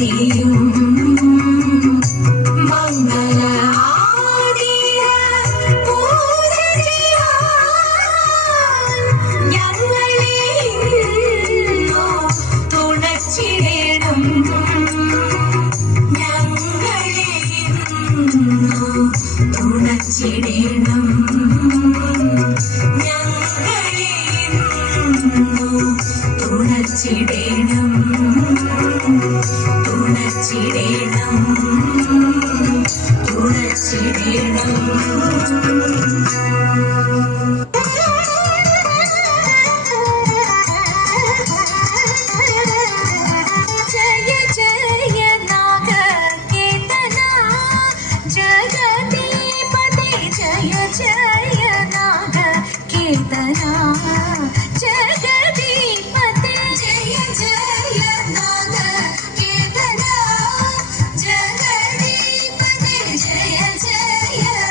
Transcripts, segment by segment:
जय जय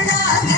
नाग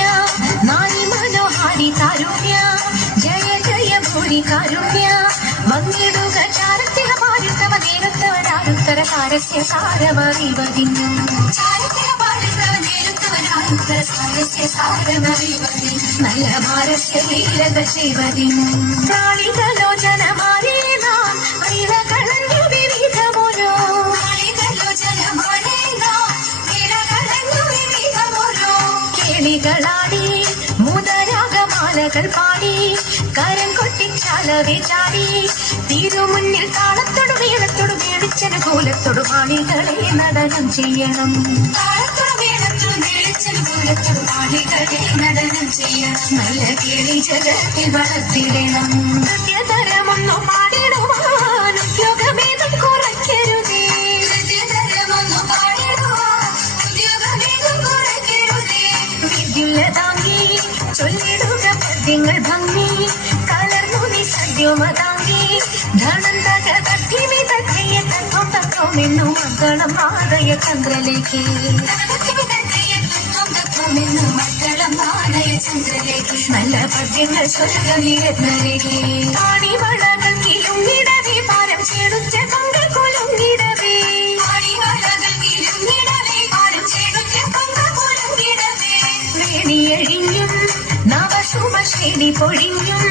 കാരുണ്യ നാരി മനോഹാരി താരുണ്യ ജയ ജയ ഭൂരി കാരുണ്യ വന്നിടുക ചാരത്തിഹ പാലിത്തവ നേരത്തവരാരുത്തര കാരസ്യ സാരമറിവതിന്നു നല്ല ഭാരസ്യ ലീലക ചെയ്വതിന്നു പ്രാളികലോചനമാരേ നാം വിളകളഞ്ഞു വിവിധമോരോ കേളികളാടി മുതരാഗമാലകൾ പാടി കരം കൊട്ടിച്ചാലവേ ചാടി തിരുമുന്നിൽ താളത്തോടു മേളത്തോടു മേടിച്ചനുകൂലത്തോടു പാണികളെ നടനം ചെയ്യണം നല്ല കേളി ജഗത്തിൽ വളർത്തിടണം നൃത്യതരമൊന്നു പാടിടുവാൻ ഉദ്യോഗമേതും കുറയ്ക്കരുതേ വിദ്യുല്ല താങ്ങി ചൊല്ലിടുക പദ്യങ്ങൾ ഭംഗി കലർന്നു നിസദ്യമതാങ്ങി ധനന്തക തട്ടിമി തക്കയ്യ തത്വം തത്വമെന്നു മംഗളം ആദയ ചന്ദ്രലേക്ക് നല്ല പദ്യങ്ങൾ ചൊല്ലുകയിരത്നരേ കാണിവളകൾ കിലുങ്ങിടവേ പാരം ചേടുറ്റ പങ്ക കൊലുങ്ങിടവേ വേണിയഴിഞ്ഞും നവശുഭശ്രേണി പൊഴിഞ്ഞും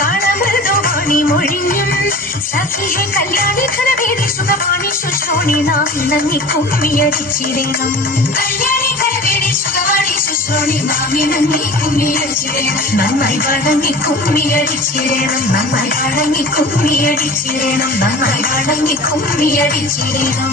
കാളമൃദുവാണി മൊഴിഞ്ഞും സഖിഹെ കല്യാണി ഖരവേദി സുഖവാണി ശുശ്രോണി നാം നന്ദി കുമ്മിയടിച്ചിടണം നന്നായി വഴങ്ങി കുമ്മിയടിച്ചിടണം നന്നായി വഴങ്ങി കുമ്മിയടിച്ചിടണം നന്നായി വഴങ്ങി കുമ്മിയടിച്ചിടണം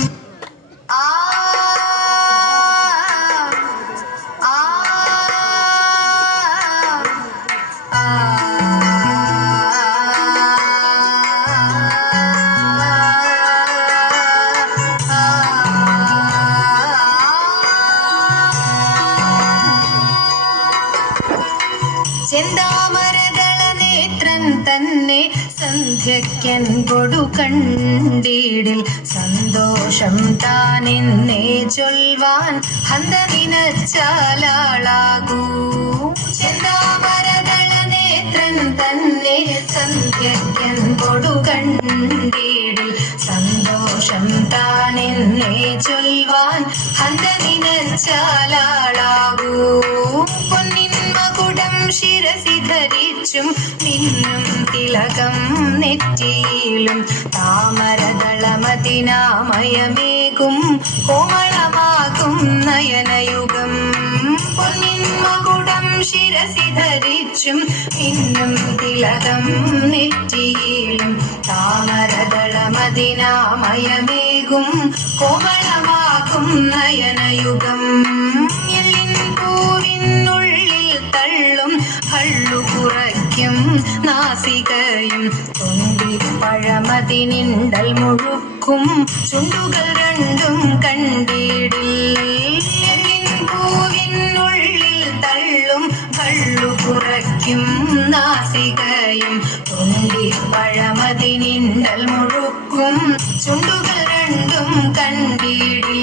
ചെന്താമരദള നേത്രൻ തന്നെ സന്ധ്യയ്ക്കൻ കൊടു കണ്ടീടിൽ സന്തോഷം താനെന്നേ ചൊൽവാൻ ഹന്തമിനച്ചാലാളാകൂ ചെന്താമരദള നേത്രൻ തന്നെ സന്ധ്യയ്ക്കൻ കൊടു കണ്ടീടിൽ സന്തോഷം താനെന്നേ ചൊൽവാൻ ഹന്തമിനച്ചാലാളാകൂ പൊന്നിൻ മകുടം ശിരസി ധരിച്ചും നിന്നും തിലകം നെറ്റിയിലും താമരദളമതിനാമയമേകും കോമളമാകും നയനയുഗം പൊന്നിൻ മകുടം ശിരസി ധരിച്ചും നിന്നും തിലകം നെറ്റിയിലും താമരദളമതിനാമയമേകും കോമളമാകും നയനയുഗം പൂവിനുള്ളിൽ തള്ളും ഹള്ളു കുറയ്ക്കും നാസികയും തുണ്ടിപ്പഴമതിനിണ്ടൽ മുഴുക്കും ചുണ്ടുകൾ രണ്ടും കണ്ടിടിൽ പൂവിനുള്ളിൽ തള്ളും ഹള്ളു കുറയ്ക്കും നാസികയും തുണ്ടിപ്പഴമതിനിണ്ടൽ മുഴുക്കും ചുണ്ടുകൾ രണ്ടും കണ്ടിടിൽ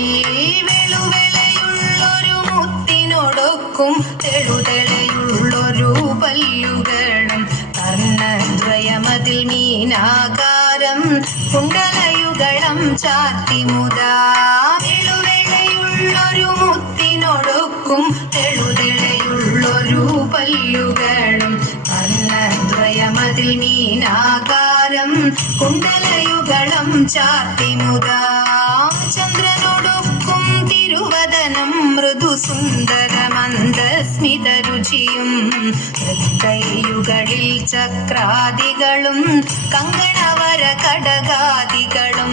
വെളുവെളയുള്ളൊരു മുത്തിനോടൊക്കും തെളുതെളയുള്ളൊരു പല്ലുകളും കർണദ്വയമതിൽ മീനാകാരം കുണ്ടലയുഗളം ചാത്തിമുതാ വെളുവെളയുള്ളൊരു മുത്തിനോടൊക്കും തെളുതെളയുള്ളൊരു പല്ലുകളും കർണദ്വയമതിൽ മീനാകാരം കുണ്ടലയുഗളം ചാത്തിമുതാ ചന്ദ്രനോടൊക്കും തിരുവദനം മൃദു സുന്ദരമന്ദസ്മിതരുചിയും തൃക്കൈയുകളിൽ ചക്രാദികളും കങ്കണവര കടകാദികളും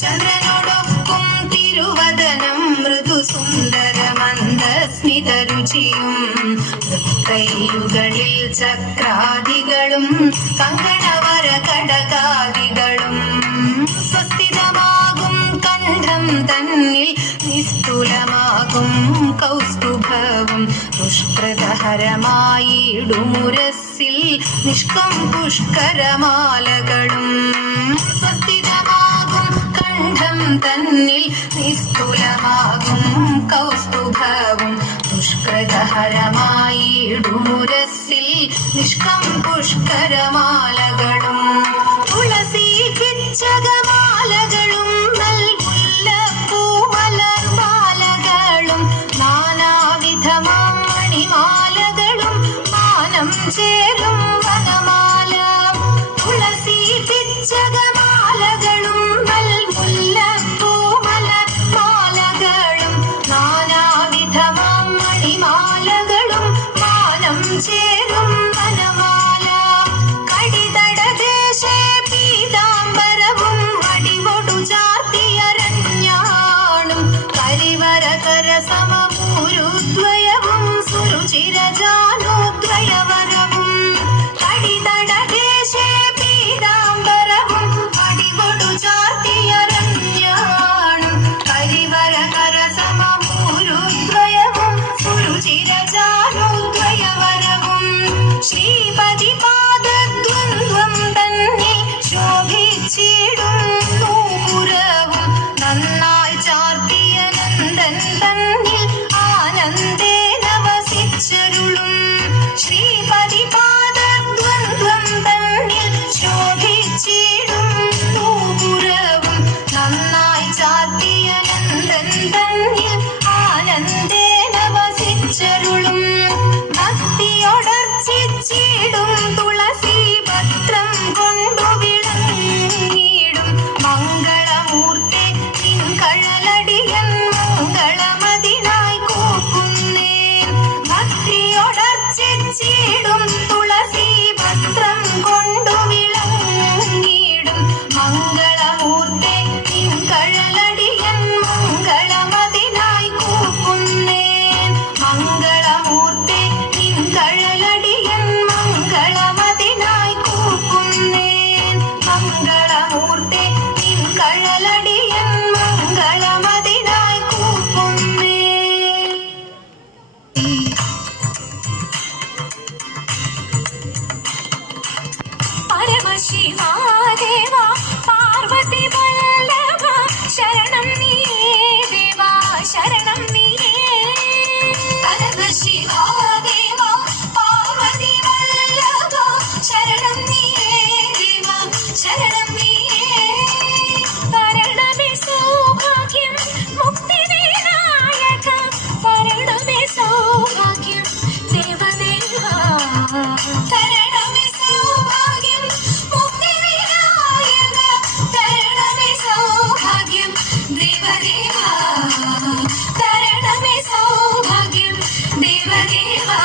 ചന്ദ്രനോടൊക്കും തിരുവദനം മൃദു സുന്ദരമന്ദസ്മിതരുചിയും തൃക്കൈയുകളിൽ ചക്രാദികളും കങ്കണവര കടകാദികളും സ്വസ്ഥിതമാകും കണ്ഠം തന്നിൽ നിസ്തുലമാകും കൗസ്തുഭവും പുഷ്കൃതഹരമായിടുമുരസ്സിൽ നിഷ്കം പുഷ്കരമാലകളും സ്വസ്ഥിതമാകും കണ്ഠം തന്നിൽ നിസ്തുലമാകും കൗസ്തുഭവും ദുഷ്കൃതഹരമായിടുമുരസ്സിൽ നിഷ്കം പുഷ്കരമാലകളും തുളസി പിച്ചകമാലകളും നൽമുല്ലപ്പൂമലർമാലകളും നാനാവിധമാം മണിമാലകളും മാനം ചേരും വനമാല തുളസി പിച്ചകമാലകളും നൽമുല്ലപ്പൂമലർമാലകളും നാനാവിധമാം മണിമാലകളും മാനം ചേരും വനമാല കടിതടദേശേ പീതാംബരവും വടിവൊടു ചാർത്തിയരഞ്ഞാണും കരിവരകര സമമൂരുദ്വയവും സുരുചിരജാനുദ്വയവരവും കടിതടദേശേ പീതാംബരവും വടിവൊടു ചാർത്തിയരഞ്ഞാണും കരിവരകര സമമൂരുദ്വയവും സുരുചിരജാനുദ്വയവരവും ശ്രീപതി പാദദ്വന്ദ്വം തന്നെ ശോഭിച്ചിടും നൂപുരവും നന്നായി ചാർത്തിയ നന്ദൻ തന്നിൽ ആനന്ദേന വസിച്ചരുളും ശ്രീപതി പാദദ്വന്ദ്വം തന്നിൽ ശോഭിച്ചിടും നൂപുരവും നന്നായി ചാർത്തിയ നന്ദൻ തന്നിൽ ആനന്ദേന വസിച്ചരുളും ഭക്തിയോടർച്ചിച്ചിടും തുളസി പത്രം കൊണ്ടു വിളങ്ങിടും മംഗളമൂർത്തെ നിൻകഴലടിയൻ മംഗളമതിനായി കൂക്കുന്നേൻ ഭക്തിയോടർച്ചിച്ചിടും തുളസി പത്രം കൊണ്ടു വിളങ്ങിടും മംഗളമൂർത്തെ നിൻകഴലടിയൻ മംഗളമതിനായി കൂക്കുന്നേൻ മംഗളമൂർത്തെ നിൻകഴലടിയൻ മംഗളമതിനായി കൂക്കുന്നേൻ മംഗളമൂർത്തെ നിൻകഴലടിയൻ മംഗളമതിനായി കൂക്കുന്നേൻ പരമശിവാദേവ പാർവതി വല്ലഭ ശരണം നീയേ ദേവാ ശരണം നീയേ പരമശിവാദേവ പാർവതി വല്ലഭ ശരണം നീയേ ദേവാ ശരണം നീയേ തരണമേ സൗഭാഗ്യം മുക്തിവിനായക തരണമേ സൗഭാഗ്യം ദേവദേവാ തരണമേ സൗഭാഗ്യം മുക്തിവിനായക തരണമേ സൗഭാഗ്യം ദേവദേവാ തരണമേ സൗഭാഗ്യം ദേവദേവാ